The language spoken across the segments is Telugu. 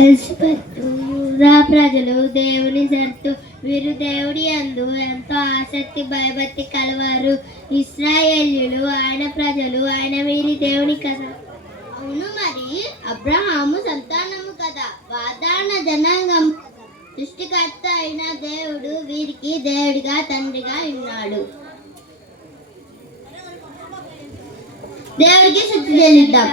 యూదా ప్రజలు దేవుని సర్తు వీరు దేవుడి యందు ఎంతో ఆసక్తి భయభక్తి కలవారు. ఇశ్రాయేలీయులు ఆయన ప్రజలు, ఆయన వీరి దేవుని కదా. అవును, మరి అబ్రహాము సంతానము కదా, వాగ్దాన జనాంగం. సృష్టికర్త అయిన దేవుడు వీరికి దేవుడిగా తండ్రిగా ఉన్నాడు. దేవుడికి స్తుతి చెల్లిద్దాం.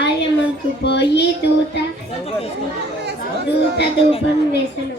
ఆలయముకు పోయి దూత ధూపం వేసను.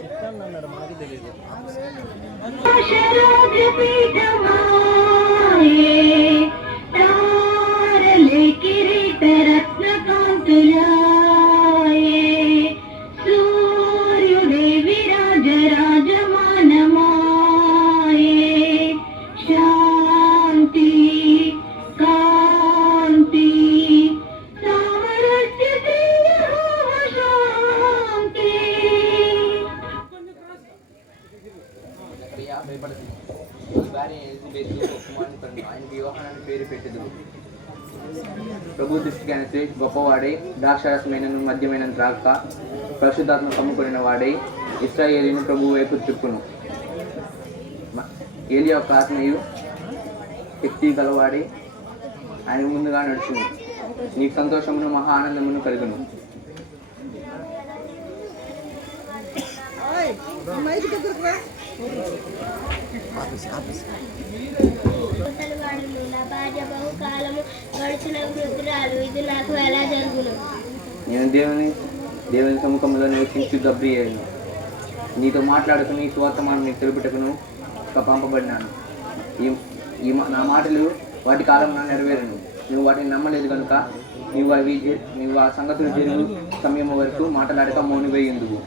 ఆయనకి యోహాను పేరు పెట్టెదరు. ప్రభు దృష్టికి ఆయన గొప్పవాడై ద్రాక్షారసమైన మద్యమైన ద్రాక్ష పరిశుద్ధాత్మ కమ్ముకొనిన వాడై ఇశ్రాయేలును ప్రభు వైపు త్రిప్పును. ఏలియా యొక్క ఆత్మయు శక్తి గలవాడై ఆయన ముందుగా నడుచును. నీకు సంతోషమును మహా ఆనందమును కలుగును. భార్య బహుకాలము గడిచిన వృద్ధురాలు, ఇది నాకు ఎలా జరుగును? నేను దేవుని సముఖంలో నివసించు గబ్రియేలును. నీతో మాట్లాడుకుని సువర్తమానం నీకు తెలుపుటకును పంపబడినాను. నా మాటలు వాటి కాలంలో నెరవేరును. నువ్వు వాటిని నమ్మలేదు కనుక నువ్వు ఆ సంగతులు జరుగు సమయం వరకు మాట్లాడక మౌనివేయుందువు.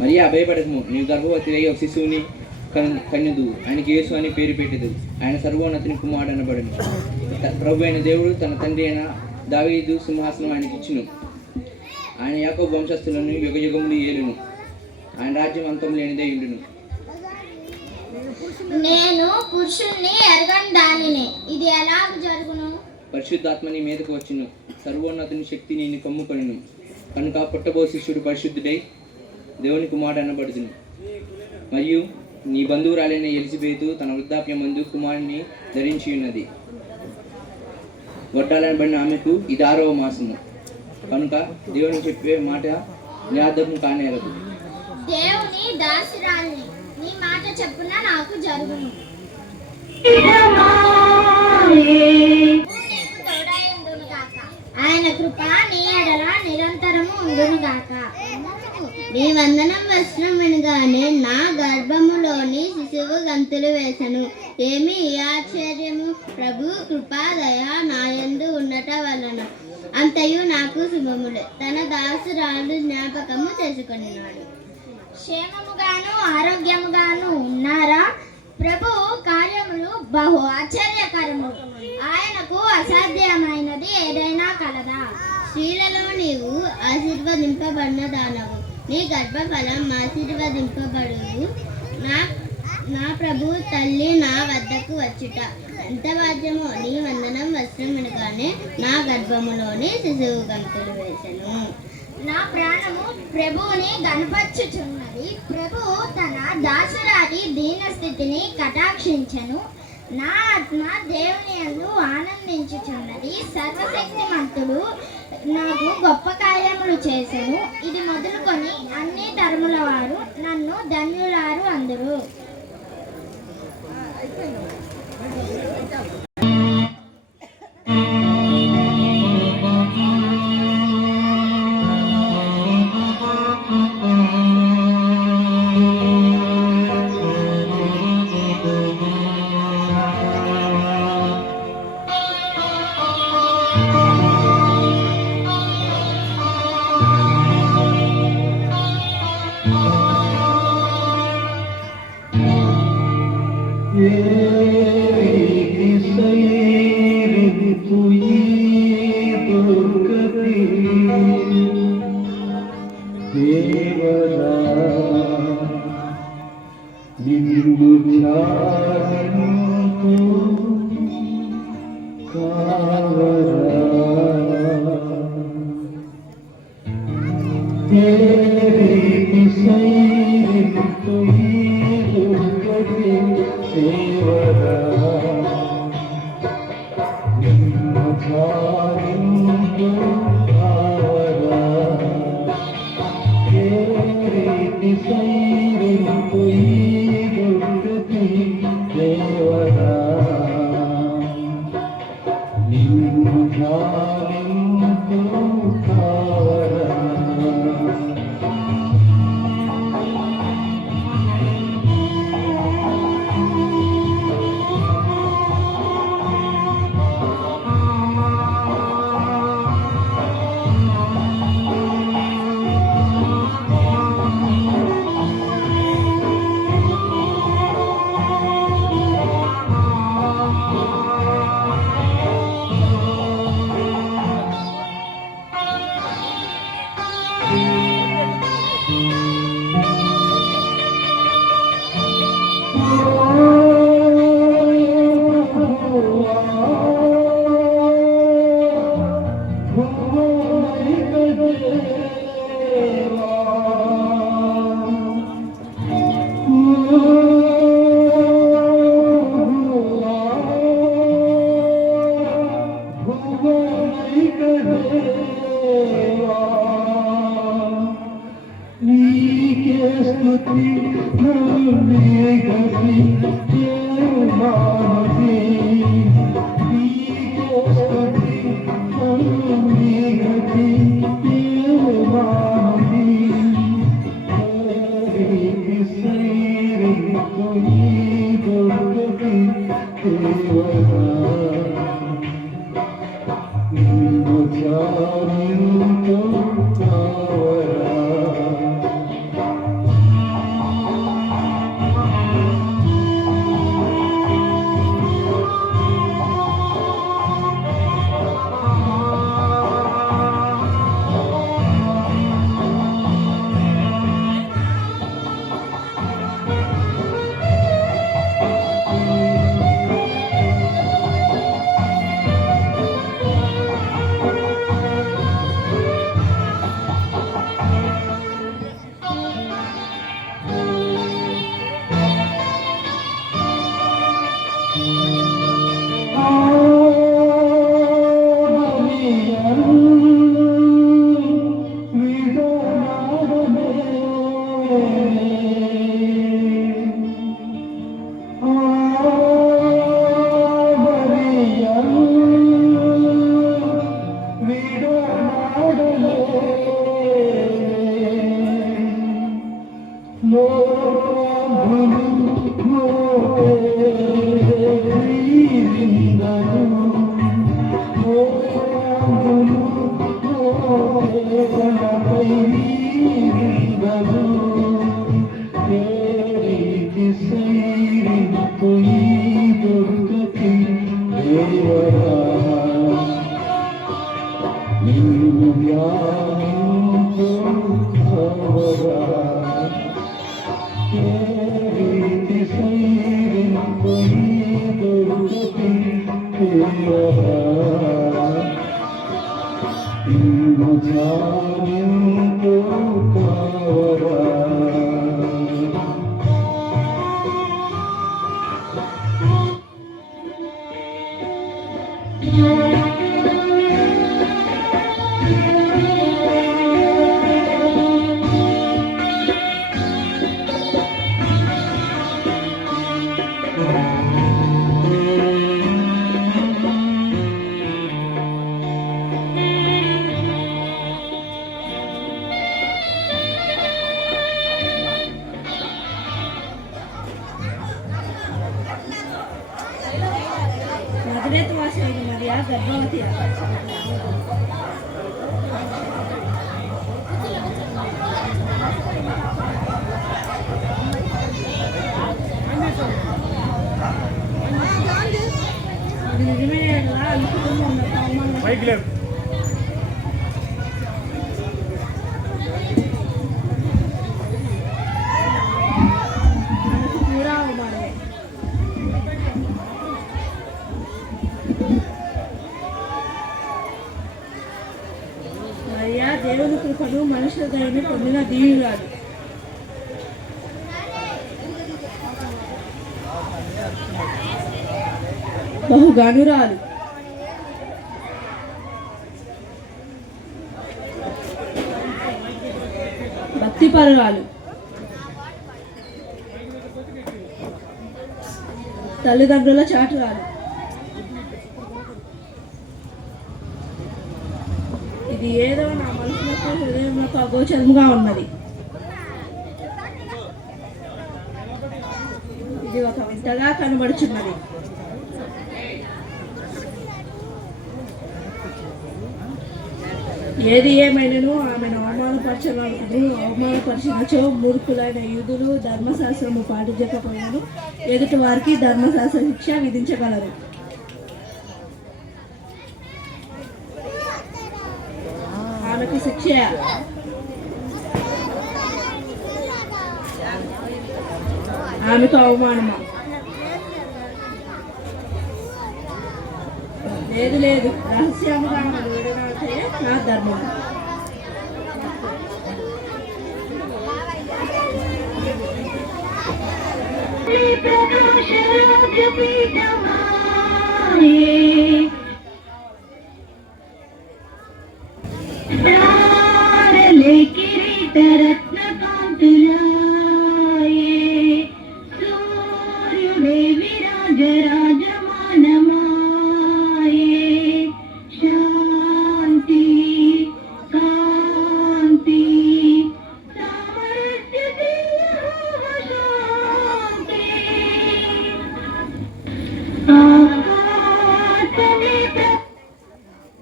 మరియా భయపడకము, నీవు గర్భవతి అయ్యి ఒక శిశువుని కన్యదు, ఆయనకి యేసు అని పేరు పెట్టదు. ఆయన సర్వోన్నతుని కుమారుడు అనబడును. ప్రభు అయిన దేవుడు తన తండ్రి అయిన దావీదు సింహాసనం ఆయనకి ఇచ్చును. ఆయన యాకోబు వంశస్థులను యుగయుగములు ఏలును. ఆయన రాజ్యం అంతం లేనిదే ఉండును. నేను పురుషుణ్ణి ఎరగని దానిని, ఇది ఎలాగ జరుగును? పరిశుద్ధాత్మ నీ మీదకు వచ్చును, సర్వోన్నతుని శక్తి నేను కమ్ముకొనును. కనుక పుట్టబో శిష్యుడు పరిశుద్ధుడై దేవుని కుమారుడు అనబడుదును. మరియు నీ బంధువురాలైన ఎలిజబెతు తన వృద్ధాప్యమందు కుమారుని ధరించి ఉన్నది. వడ్డాలనబడిన ఆమెకు ఇది 6వ మాసము. కనుక దేవుని చెప్పే మాట నిరార్థకం కానేరదు. దేవుని దాసిరాల్ని, నీ మాట చెప్పున నాకు జరుగును. ఆయన కృప నీ ఎడల నిరంతరము ఉండును గాక. నీ వందనం వస్త్రం వినగానే నా గర్భములోని శిశువు గంతులు వేసెను. ఏమి ఆశ్చర్యము! ప్రభు కృపాదయ నాయందు ఉండట వలన అంతయు నాకు శుభములే. తన దాసురాలు జ్ఞాపకము చేసుకొనినాడు. క్షేమముగాను ఆరోగ్యముగాను ఉన్నారా? ప్రభు కార్యములు బహు ఆశ్చర్యకరము. ఆయనకు అసాధ్యమైనది ఏదైనా కలదా? స్త్రీలలో నీవు ఆశీర్వదింపబడిన దానవు, నీ గర్భఫలం ఆశీర్వదింపబడు. నా ప్రభు తల్లి నా వద్దకు వచ్చుట ఎంత భాగ్యమో! నీ వందనం వస్త్రం వినగానే నా గర్భములోని శిశువు గంతులు వేసెను. నా ప్రాణము ప్రభువుని గణపరచుచున్నది. ప్రభు తన దాసురాలి దీనస్థితిని కటాక్షించెను. నా ఆత్మ దేవుని యందు ఆనందించుచున్నది. సర్వశక్తిమంతుడు నాకు గొప్ప కార్యములు చేసెను. ఇది మొదలుకొని అన్ని తరముల వారు నన్ను ధన్యులారు అందరూ. నజరేతువాసియైన మరియా గర్భవతి. మరియా దేవుని కృపను మనుషుల దయను పొందిన దీనురాలు. బహుగనురాలు. భక్తిపరురాలు. తల్లిదండ్రుల చాటురాలు. ఇది ఏదో నా మనసులకు హృదయంలో అగోచరముగా ఉన్నది. ఇది ఒక వింతగా కనబడుచున్నది. ఏది ఏమైనను ఆమెను అవమానపరిచినచో మూర్ఖులైన యూదులు ధర్మశాస్త్రము పాటించకపోయినను ఎదుటి వారికి ధర్మశాస్త్ర శిక్ష విధించగలరు. ఆమెకు శిక్ష ఆమెకు అవమానమా? లేదు లేదు, రహస్యముగా నా ధర్మం.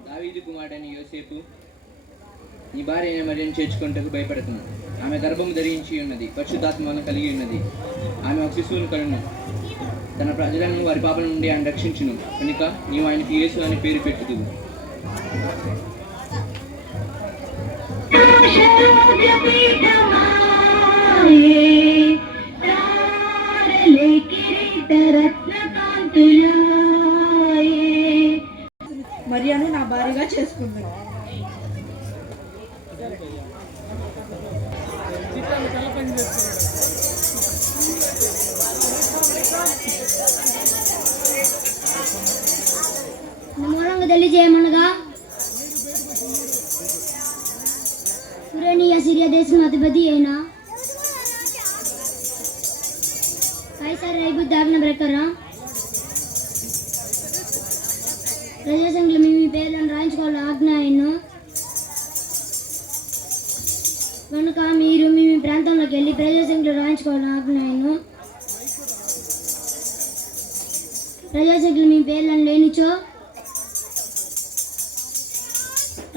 దావీదు కుమారుడైన యోసేపు ఈ భార్య మరియను చేర్చుకుంటకు భయపడుతున్నాడు. ఆమె గర్భము ధరించి ఉన్నది, పరిశుద్ధాత్మను కలిగి ఉన్నది. ఆమె ఒక శిశువును కనును, తన ప్రజలను వారి పాపల నుండి ఆయన రక్షించును. కనుక నీవు ఆయనకి యేసు అని పేరు పెట్టుదువు. మరియను నా భార్యగా చేసుకుంది. మూలంగా తెలియజేయమనగా కురేనియా సిరియా దేశం అధిపతి అయిన కైసర్ రైబు ఆజ్ఞ ప్రకారం ప్రజాసంఖ్యలో మీ పేర్లను రాయించుకోవాలని ఆజ్ఞ అయిన కనుక మీరు మీ ప్రాంతంలోకి వెళ్ళి ప్రజాసంఖ్యలో ప్రజాశక్తులు మీ పేర్లను లేనిచో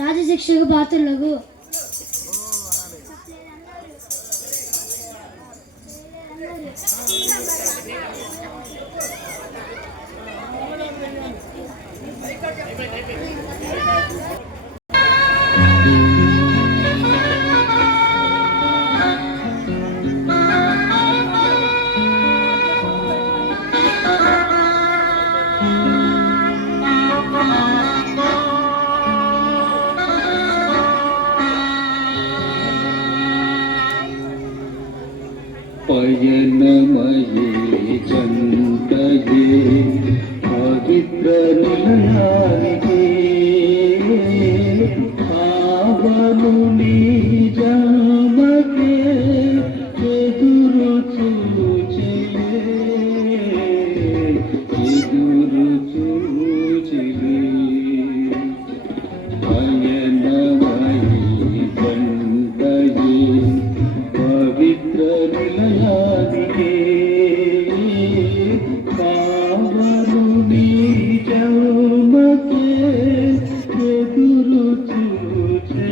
రాజశిక్షకు పాత్రలకు పయనమయే చంతయే పవిత్ర నిలయానికే ఆవను నిజమకే ఎదురు చూచిలే పయనమయే చంతయే పవిత్ర నిలయానికే కావను నిజమకే ఎదురు చూచే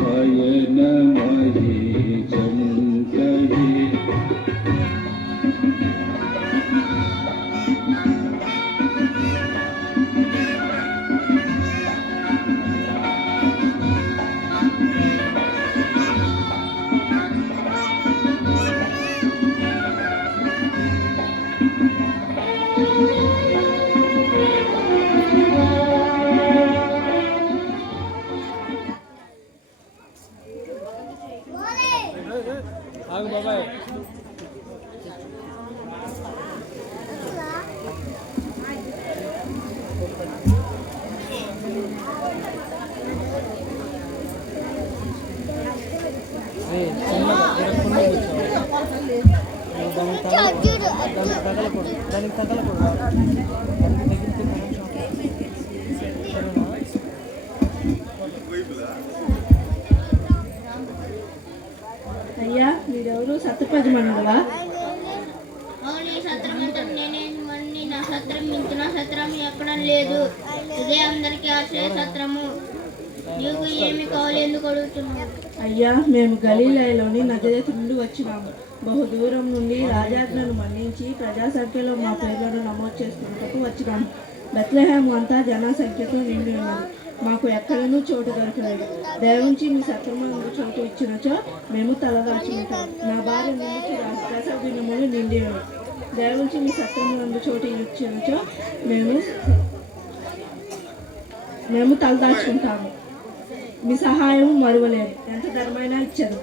పయనమయే చంతయే అయ్యా మీరెవరు సత్యపజమనుడువా? అవును, ఈ సత్రం అంటారు నేనే వాడిని. నా సత్రం మించిన సత్రం ఎక్కడ లేదు. ఇదే అందరికీ ఆశ్రయ సత్రము. నీకు ఏమి కావాలి, ఎందుకు అడుగుతున్నావు? అయ్యా మేము గలీలయలోని నజరేతు నుండి వచ్చినాము. బహుదూరం నుండి రాజాజ్ఞను మన్నించి ప్రజాసంఖ్యలో మా పేర్లను నమోదు చేసుకున్నటకు వచ్చినాము. బెత్లెహేము అంతా జనసంఖ్యతో నిండి ఉన్నది. మాకు ఎక్కడనూ చోటు దొరకలేదు. దయవుంచి మీ సత్రమందు చోటు ఇచ్చినచో మేము తలదాచుకుంటాం. నా భార్య నిండిచి రసదినములు నిండి ఉన్నది. దయవుంచి మీ సత్రమందు చోటు ఇచ్చినచో మేము తలదాచుకుంటాము. మీ సహాయం మరువలేము. ఎంత ధరమైనా ఇచ్చదు.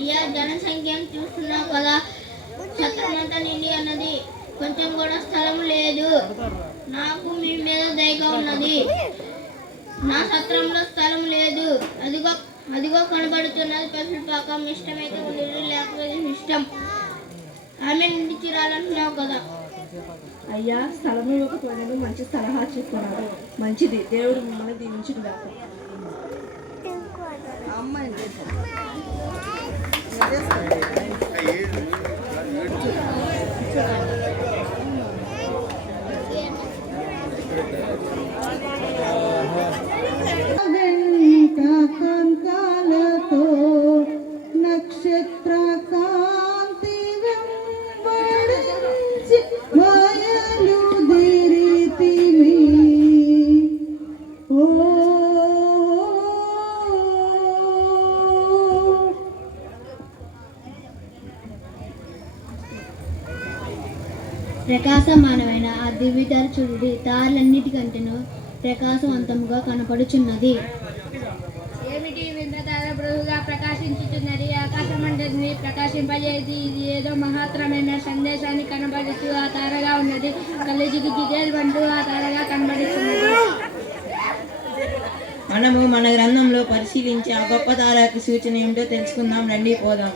అయ్యా జనసంఖ్యను చూస్తున్నావు కదా, సత్రమంతా నిండి అన్నది. కొంచెం కూడా స్థలం లేదు. నాకు మీ మీద దయగా ఉన్నది. నా సత్రంలో స్థలం లేదు. అదిగో అదిగో కనబడుతున్నది పెసరపాకం. ఇష్టమైతే ఉండి, లేకపోతే ఇష్టం. ఆమె నిండిచి రాలంటున్నావు కదా. అయ్యా స్థలం ఇవ్వకపోయినా మంచి సలహా చెప్పుకున్నాడు. మంచిది, దేవుడు మిమ్మల్ని దీవించును గాక. కంకాలతో నక్షత్ర కాంతి వెంబడించి బయలుదేరితిమి. ఓ ప్రకాశమానమైన ఆ దివ్యదర్శుడి తారలన్నిటికంటేనూ ప్రకాశవంతముగా కనపడుచున్నది. ఏమిటి వింతగా ప్రకాశించుతున్నది? ఆకాశమండలిని ప్రకాశింపజేది. ఇది ఏదో మహత్తరమైన సందేశాన్ని కనబడుతూ ఆ తారగా ఉన్నది. కళ్ళజిగి జిగేల్బంటూ ఆ తారగా కనబడుతున్నది. మనము మన గ్రంథంలో పరిశీలించి ఆ గొప్ప తారకి సూచన ఏమిటో తెలుసుకుందాం. రండి పోదాం.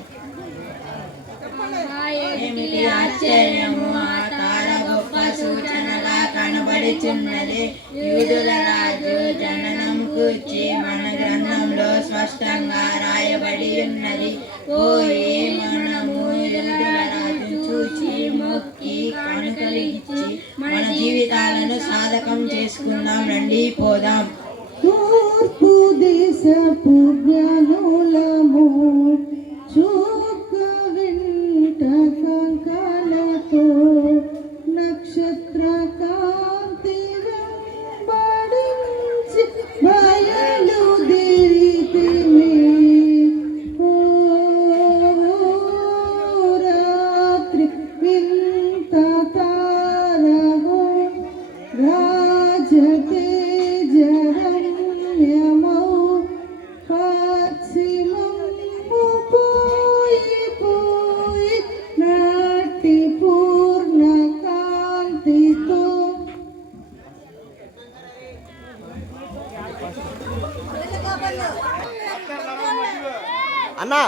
ఏమిటి ఆశ్చర్యము! ఆ తార గొప్ప సూచనగా కనబడి పాడుచున్నది. యూదుల రాజు జననం కూర్చి మన గ్రంథంలో స్పష్టంగా రాయబడి ఉన్నది. పోయి మనము యూదుల రాజు చూచి మొక్కి కానుకలు ఇచ్చి మన జీవితాలను సాధకం చేసుకుందాం. రండి పోదాం. తూర్పు దేశపు జ్ఞానులము చూక వెంట కంకాలతో నక్షత్ర కాంతి వెంబడించి బయలుదేరితిమి. ఓ రాత్రి వింత తారహో రాజతేజరమ్యమౌ పశ్చిమము పోయి పోయి నాటి పూర్ణ కాంతితో. అన్నా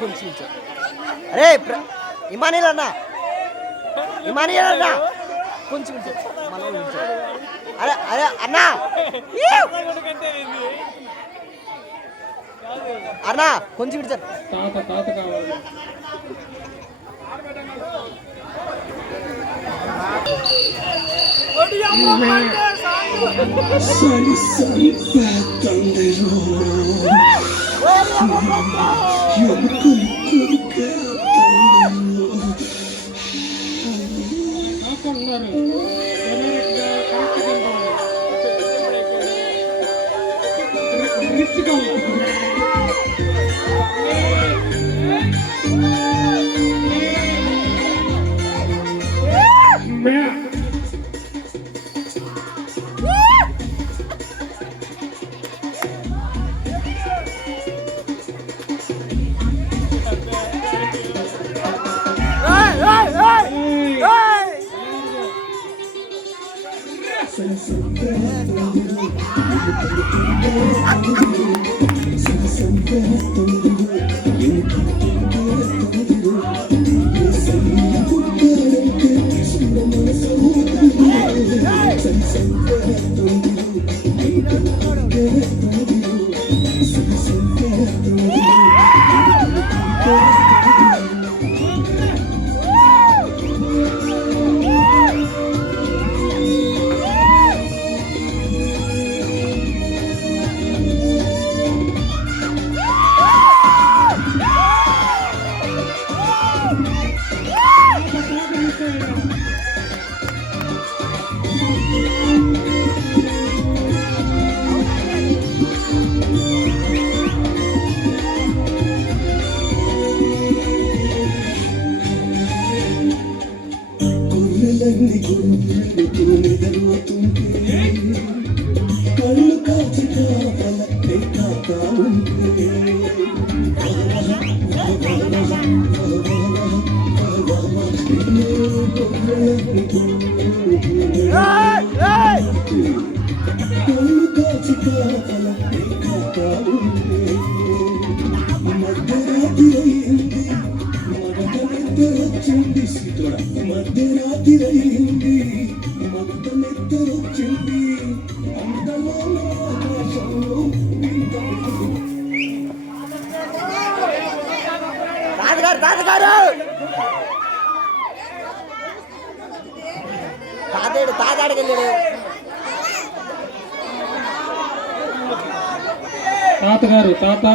కొంచెం అరే ఇమానీల్ అన్నా కొంచెం అరే అరే అన్నా అన్నా కొంచెం సార్ తాత కావాలి. తాతగారు తాత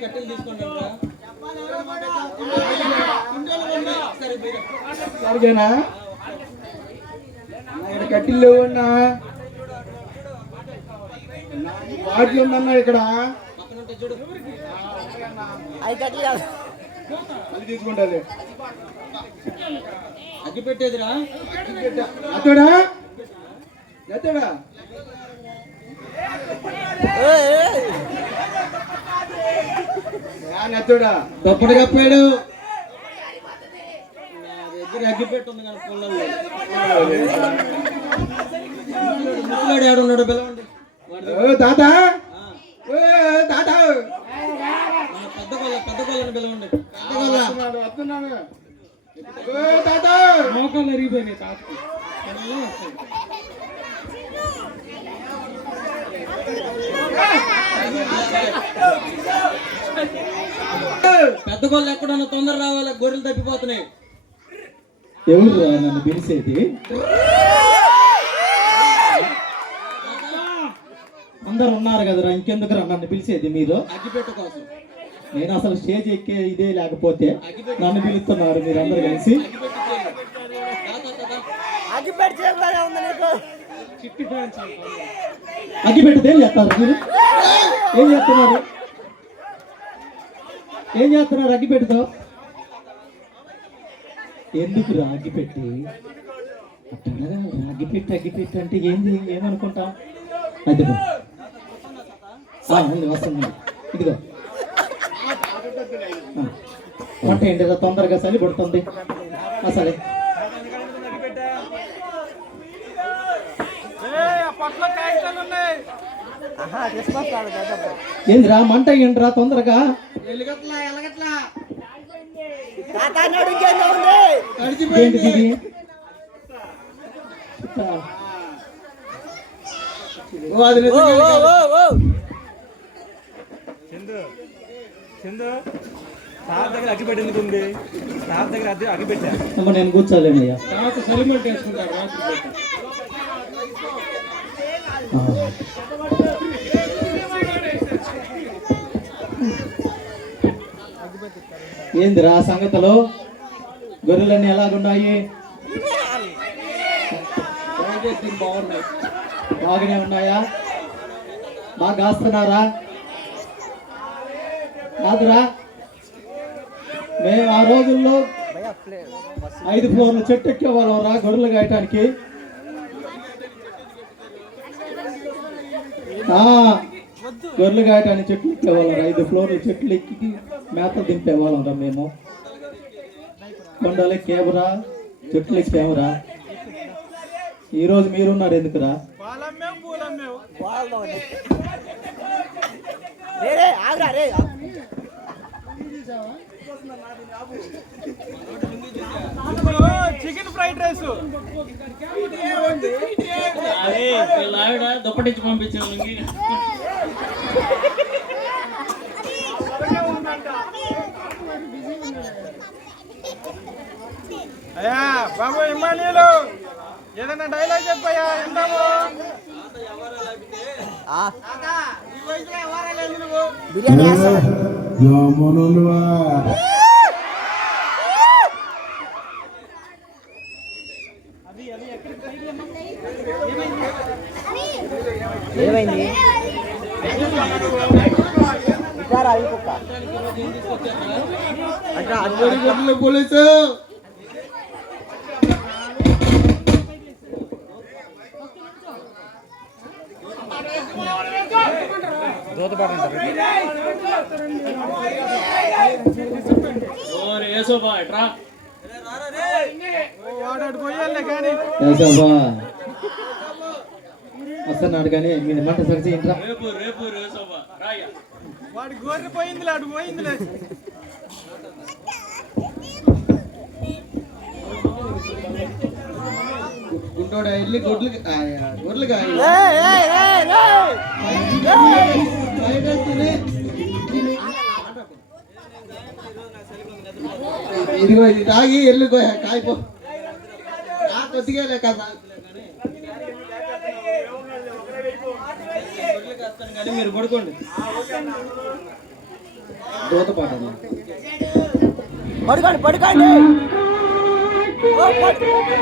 కట్టెలు తీసుకోండి. సరిగేనా ఇక్కడ కట్టిలు లేవన్నా వాటిలో ఉందన్నా ఇక్కడ అది తీసుకుంటుంది అగ్గి పెట్టేదిరా అతడా ఎత్తడా నెత్తడా తప్పుడు కప్పాడు అగ్గిపెట్టి ఉంది కానీ పొలంలో ముసలాడు ఏడున్నాడు పిలవండి. తాత తాత పెద్ద కొల్లని పిలవండి. వస్తున్నాను. తాత మోకాళ్ళు అరిగిపోయినాయి తాతకి. పెద్ద కొల్లు ఎక్కడన్నా తొందర రావాలి, గొర్రెలు తప్పిపోతున్నాయి. ఎవరు నన్ను పిలిచేది? అందరు ఉన్నారు కదరా, ఇంకెందుకురా నన్ను పిలిచేది మీరు? అగ్గిపెట్టు కోసం. నేను అసలు స్టేజ్ ఎక్కే ఇదే లేకపోతే నన్ను పిలుస్తున్నారు మీరు అందరు కలిసి. అగ్గిపెట్టితే ఏం చేస్తారు మీరు? ఏం చేస్తున్నారు? ఏం చేస్తున్నారు అగ్గిపెట్టుతో? ఎందుకు అగ్గిపెట్టి అట్టగా అగ్గిపెట్టి అంటే ఏంది? ఏమనుకుంటాం? అయితే వస్తుంది. ఇదిగో వంట ఏంటి తొందరగా చలి పడుతుంది. అసలే ఏందిరా మంట ఏంట్రా తొందరగా? ఏంటిది ఇది? నేను కూర్చోలేను అయ్యా. సెలిమెంట్ వేసుకుంటారు రాత్రి. ఏందిరా సంగతులు? గొర్రెలన్నీ ఎలాగున్నాయి? బాగున్నాయి. బాగానే ఉన్నాయా? బాగా కాస్తున్నారా? కాదురా, మేము ఆ రోజుల్లో 5 ఫ్లోర్లు చెట్టు ఎక్కేవాళ్ళం రా గొర్రెలు గాయటానికి. గొర్రెలు గాయటానికి చెట్లు ఎక్కేవాళ్ళం రా. 5 ఫ్లోర్లు చెట్లు ఎక్కి మేత దింపేవాళ్ళం రా మేము. కొండలు ఎక్కేవరా, చెట్లు ఎక్కేవరా. ఈరోజు మీరున్నారు ఎందుకురా? చికెన్ ఫ్రైడ్ రైస్ దుప్పటించి పంపించాను. అయ్యా బాబు ఇమ్మానీలు ఏదైనా డైలాగ్ చెప్పయ్యా వింటాము. ఏమైంది? పోలీసు వస్తున్నాడు కానీ మీరు మంట సరిచి ఇంట్రా. వాడి గొర్రె పోయిందిలే, అటు పోయిందిలే. గుంటోడ వెళ్ళి గొర్రెలు ఇదిగో ఇది తాగి ఎల్లు కాయిపో. కొద్దిగా లేక మీరు పడుకోండి. దోత పాట పడుకోండి పడుకోండి. పడుకోండి.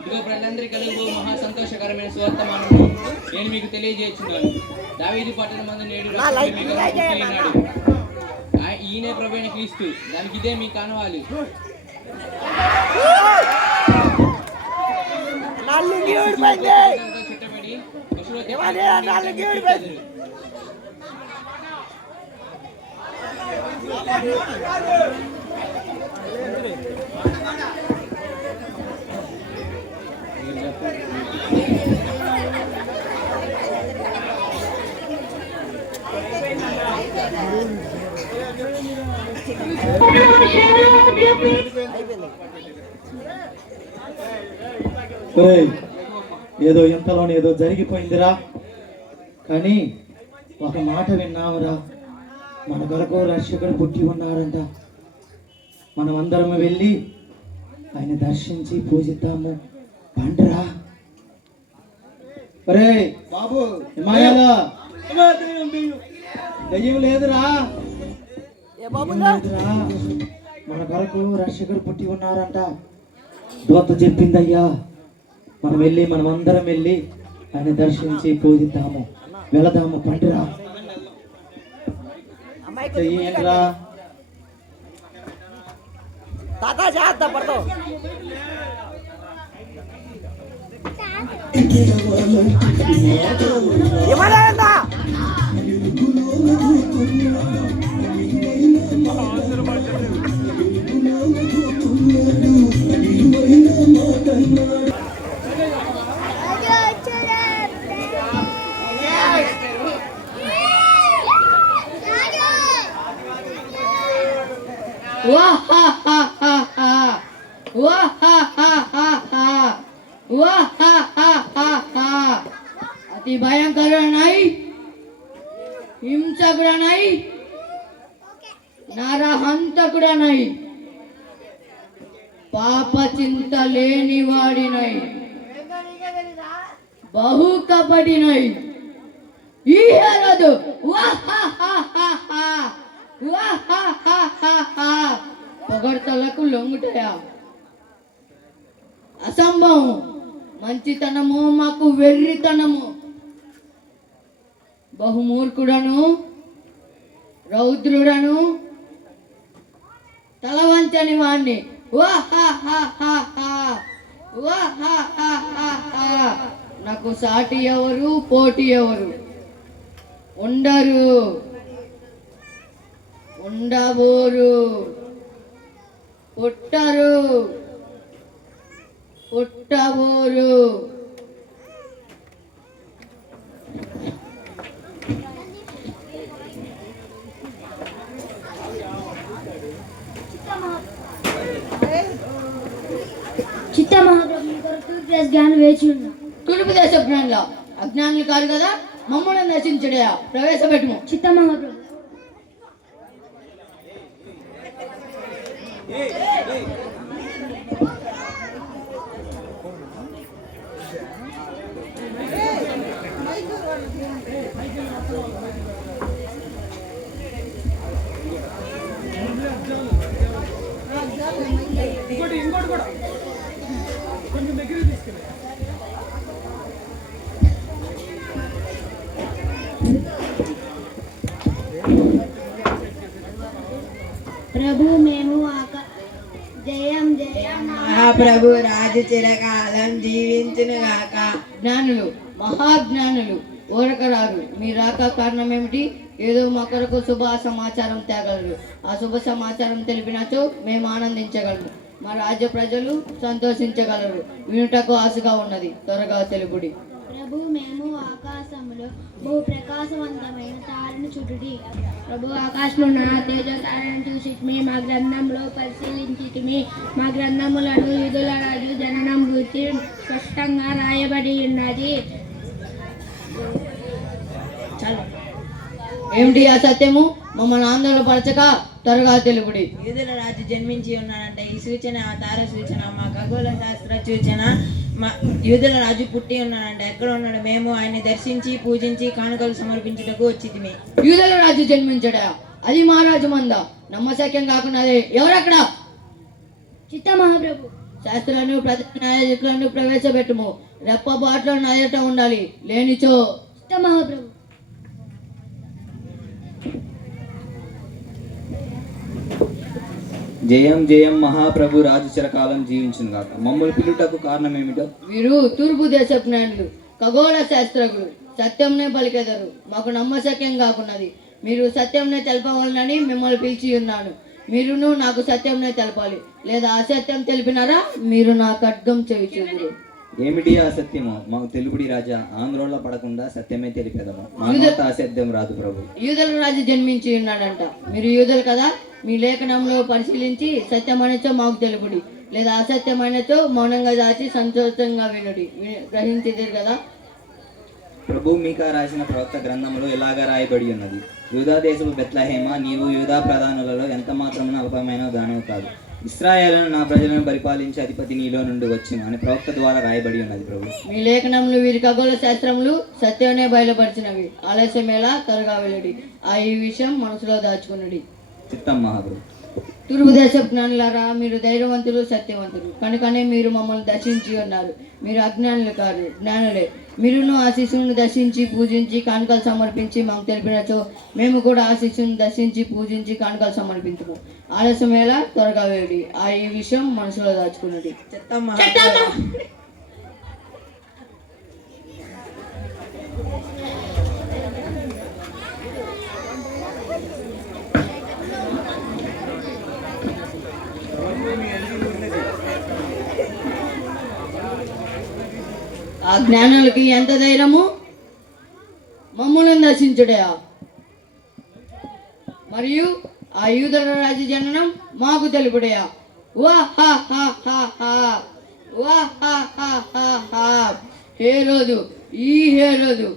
ఇదిగో ప్రజలందరికీ కలుగు మహా సంతోషకరమైన సువర్తమానము నేను మీకు తెలియజేస్తున్నాను. దావీదు పట్టణమందు నేడు రక్షకుడు మీకు పుట్టినాడు. ఈయనే ప్రభువైన క్రీస్తు. దానికి ఇదే మీకు కానవాలి. చుట్టబడి ఏదో ఇంతలోనే ఏదో జరిగిపోయిందిరా, కానీ ఒక మాట విన్నామురా, మన కొరకు రక్షకుడు పుట్టి ఉన్నారంట. మనం అందరం వెళ్ళి ఆయన దర్శించి పూజిద్దాము. పండురా ఒరే బాబు, హిమాలయాలో దయ్యం లేదురా, లేదురా, మన కొరకు రక్షకుడు పుట్టి ఉన్నారంట. దూత చెప్పిందయ్యా, మనం అందరం వెళ్ళి ఆయన దర్శించి పూజిద్దాము, వెళదాము. పండురా ఏంట్రా తాత జాగ్రత్త పడతావు. ఏమన్నా अति भयंकर नहीं, हिंसक नहीं, नरहंतक नहीं, पाप चिंता लेनी वाड़ी नहीं, बहु कपटी नहीं, పొగడ్తలకు లొంగుటయా? అసంభవం. మంచితనము మాకు వెర్రితనము. బహుమూర్ఖుడను, రౌద్రుడను, తలవంచని వాణ్ణి. నాకు సాటి ఎవరు, పోటీ ఎవరు ఉండరు, ఉండబోరు, పుట్టరు, పుట్టబోరు. తూర్పు దేశ జ్ఞానుల అజ్ఞానులు కాదు కదా, మమ్మల్ని నశించడయా ప్రవేశపెట్టుము. చిత్త మహాప్రభు. ప్రభు మేము జయం జయం మహాప్రభు రాజు చిరకాలం జీవించును గాక. జ్ఞానులు, మహాజ్ఞానులు ఓరకరారు. మీ రాక కారణం ఏమిటి? ఏదో మా కొరకు శుభ సమాచారం తేగలరు. ఆ శుభ సమాచారం తెలిపినచో మేము ఆనందించగలము, మా రాజ్య ప్రజలు సంతోషించగలరు. వినుటకు ఆశగా ఉన్నది, త్వరగా తెలుపుడి. ప్రభు మేము ఆకాశములో బహు ప్రకాశవంతమైన తారను చుట్టుడి. ప్రభు ఆకాశమున తేజ తారను చూసిటిమి, మా గ్రంథంలో పరిశీలించితిమి. మా గ్రంథములను యూదుల రాజు జననం గురించి స్పష్టంగా రాయబడి ఉన్నది. ఏమిటి ఆ సత్యము? మమ్మల్ని ఆందోళనపరచక త్వరగా తెలుపుడి. యూదుల రాజు జన్మించి ఉన్నాడంటే ఈ సూచన తార సూచన, మా ఖగోళ శాస్త్ర సూచన. మా యూదుల రాజు పుట్టి ఉన్నాడంటే ఎక్కడ ఉన్నాడు? మేము ఆయన్ని దర్శించి పూజించి కానుకలు సమర్పించుటకు వచ్చితిమి. యూదుల రాజు జన్మించడా? అది మా రాజు మంద. నమ్మశక్యం కాకుండా ఎవరక్కడ? చిత్త మహాప్రభు. శాస్త్రాలను ప్రతి న్యాయాధికారులను ప్రవేశపెట్టుము. రెప్పబాట్లో నా ఎదుట ఉండాలి, లేనిచో మహాప్రభు. జయం జయం మహాప్రభు రాజు చిరకాలం జీవించును గాక. మమ్మల్ని పిలుటకు కారణం ఏమిటో? వీరు తూర్పు దేశపు జ్ఞానులు, ఖగోళ శాస్త్రజ్ఞులు, సత్యంనే పలికెదరు. మాకు నమ్మశక్యం కాకున్నది. మీరు సత్యంనే తెలపవాలని మిమ్మల్ని పిలిచి ఉన్నాను. మీరును నాకు సత్యంనే తెలపాలి, లేదా అసత్యం తెలిపినారా మీరు నా ఖడ్గం చేయుచుండ్రు. ఏమిటి ఆ సత్యము? మాకు తెలుగుడి రాజా, ఆంధ్రోళ్ళ పడకుండా సత్యమే తెలిపేదము. మాకు అసత్యం రాదు ప్రభు. యూదుల రాజు జన్మించి ఉన్నాడంట. మీరు యూదులు కదా, మీ లేఖనంలో పరిశీలించి సత్యమైనచో మాకు తెలుపుడి, లేదా అసత్యమైనచో మౌనంగా దాచి సంతోషంగా వినుడి. గ్రహించేది కదా. ప్రభు మీకా రాసిన ప్రవక్త గ్రంథంలో ఇలాగా రాయబడి ఉన్నది, యూదా దేశపు బెత్లహేమ, నీవు యూదా ప్రధానులలో ఎంత మాత్రమున అల్పమైన దానవు కాదు. ఇశ్రాయేలును నా ప్రజలను పరిపాలించే అధిపతి నీలో నుండి వచ్చును అని ప్రవక్త ద్వారా రాయబడి ఉన్నది ప్రభు. మీ లేఖనములు వీరి ఖగోళ శాస్త్రములు సత్యమే బయలుపరిచినవి. ఆలస్యమేలా, త్వరగా వెళ్ళడి. ఈ విషయం మనసులో దాచుకున్నది. చిత్తం మహాప్రభు. తూర్పు దేశపు జ్ఞానులారా, మీరు ధైర్యవంతులు, సత్యవంతులు కనుకనే మీరు మమ్మల్ని దర్శించి ఉన్నారు. మీరు అజ్ఞానులు కాదు, జ్ఞానులే. మీరును ఆ శిశువును దర్శించి పూజించి కానుకలు సమర్పించి మాకు తెలిపినచో మేము కూడా ఆ శిశువుని దర్శించి పూజించి కానుకలు సమర్పించము. ఆలస్యం ఎలా, త్వరగా వేడి. ఈ విషయం మనసులో దాచుకున్నది. ఆ జ్ఞానులకి ఎంత ధైర్యము, మమ్ములను దర్శించుడయా. మరియు ఆ యూదుల రాజు జననం మాకు తెలుపుడయా. హేరోదు, హేరోదు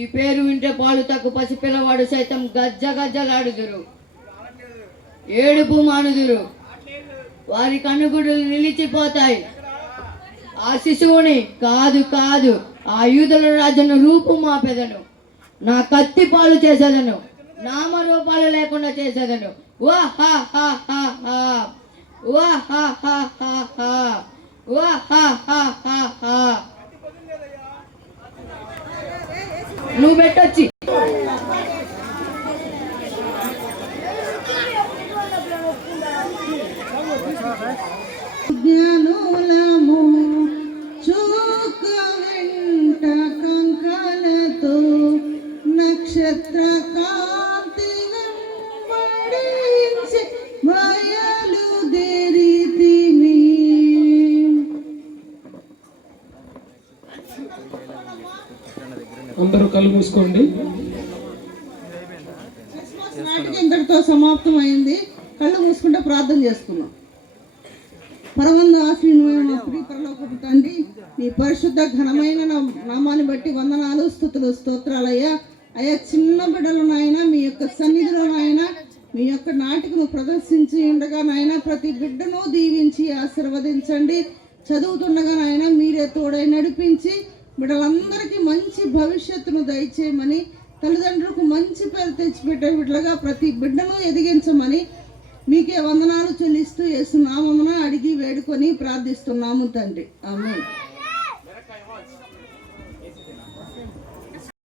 ఈ పేరు వింటే పాలు తక్కువ పసిపిల్లవాడు సైతం గజ్జ గజ్జలాడుదురు, ఏడుపు మానుదురు, వారి కన్నుగుడులు నిలిచిపోతాయి. ఆ శిశువుని కాదు కాదు, ఆ యూదుల రాజును రూపు మాపెదను, నా కత్తి పాలు చేసేదను, నామరూపాలు లేకుండా చేసేదను. నువ్వు పెట్టొచ్చి జ్ఞానులము చూక వెంట కంకణతో నక్షత్ర కాంతి వెంబడించి బయలుదేరితిమి. అందరూ కళ్ళు మూసుకోండి. నాటికి ఇంతటితో సమాప్తమైంది. కళ్ళు మూసుకుంటే ప్రార్థన చేసుకున్నాం. పరమంద ఆశీర్వాదమైన ప్రియ పరలోకపు తండ్రి, నీ పరిశుద్ధ ఘనమైన నామాన్ని బట్టి వందనాలు, స్తుతులు, స్తోత్రాలయ్యా. అయ్యా, చిన్న బిడ్డలు నాయన మీ యొక్క సన్నిధిలో నాయన మీ యొక్క నాటికను ప్రదర్శించి ఉండగా నాయన ప్రతి బిడ్డను దీవించి ఆశీర్వదించండి. చదువుతుండగా నాయన మీరే తోడై నడిపించి బిడ్డలందరికీ మంచి భవిష్యత్తును దయచేయమని, తల్లిదండ్రులకు మంచి పేరు తెచ్చిపెట్టే బిడ్డలుగా ప్రతి బిడ్డను ఎదిగించమని మీకే వందనాలు చెల్లిస్తూ యేసు నామమున అడిగి వేడుకొని ప్రార్థిస్తున్నాము తండ్రి. ఆమేన్.